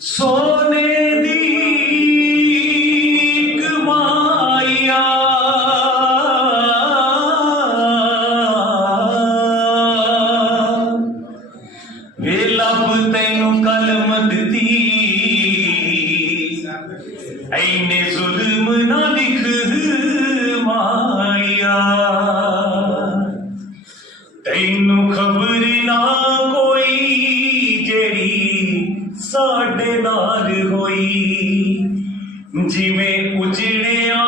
ਸੋਨੇ ਦੀ ਕਮਾਈਆ ਵੇ ਲੱਭ ਤੈਨੂੰ ਕਲਮ ਦਿੱਤੀ। ਐਨੇ ਜ਼ੁਲਮ ਨਾ ਲਿਖ ਮਾਇਆ। ਤੈਨੂੰ ਖਬਰ ਨਾ ਕੋਈ ਜਿਹੜੀ ਸਾਡੇ ਨਾਲ ਹੋਈ। ਜਿਵੇਂ ਉਜੜਿਆ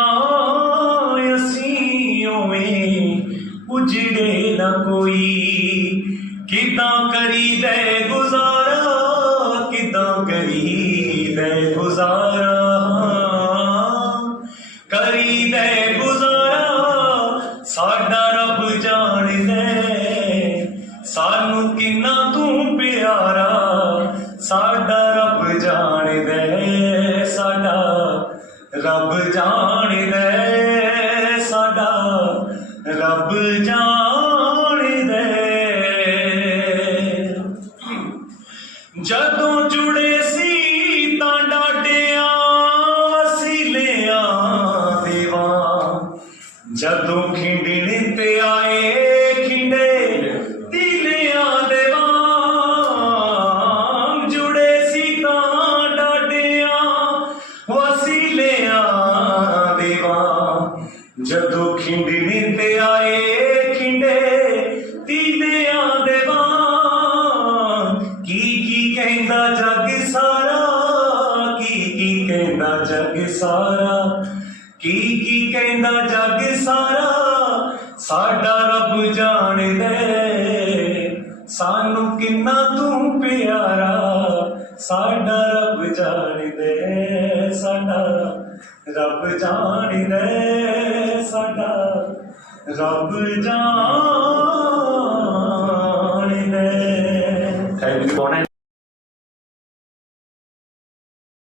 ਅਸੀਂ ਉਵੇਂ ਉਜੜੇ ਨਾ ਕੋਈ। ਕਿਦਾਂ ਕਰੀਦੇ ਗੁਜ਼ਾਰਾ, ਕਿਦਾਂ ਕਰੀਦੇ ਗੁਜ਼ਾਰਾ? ਕਰੀਦੇ ਗੁਜ਼ਾਰਾ, ਸਾਡਾ ਰੱਬ ਜਾਣਦੇ। ਸਾਨੂੰ ਕਿੰਨਾ ਰੱਬ ਜਾਣਦੇ, ਸਾਡਾ ਰੱਬ ਜਾਣਦੇ, ਸਾਡਾ ਰੱਬ ਜਾਣਦੇ। ਜਦੋਂ ਜੁੜੇ ਸੀ ਤਾਂ ਡਾਡਿਆਂ ਵਸੀਲਿਆਂ ਦੇਵਾਂ ਜਦੋਂ ਖਿੰਡਣ ਤੇ ਆ ਜਦੋਂ ਖਿੰਡਣ ਤੇ ਆਏ, ਖਿੰਡੇ ਦਿਲਿਆਂ ਦੇ ਵਾਂਗ। ਕੀ ਕੀ ਕਹਿੰਦਾ ਜੱਗ ਸਾਰਾ, ਕੀ ਕੀ ਕਹਿੰਦਾ ਜੱਗ ਸਾਰਾ? ਕੀ ਕੀ ਕਹਿੰਦਾ ਜੱਗ ਸਾਰਾ? ਸਾਡਾ ਰੱਬ ਜਾਣਦੇ ਸਾਨੂੰ ਕਿੰਨਾ ਤੂੰ ਪਿਆਰਾ। ਸਾਡਾ ਰੱਬ ਜਾਣਦੇ, ਸਾਡਾ ਰੱਬ ਜਾਣਦੇ ਸਾਡਾ। ਰੱਬ ਜਾਣਦੇ ਥੈਂਕ ਯੂ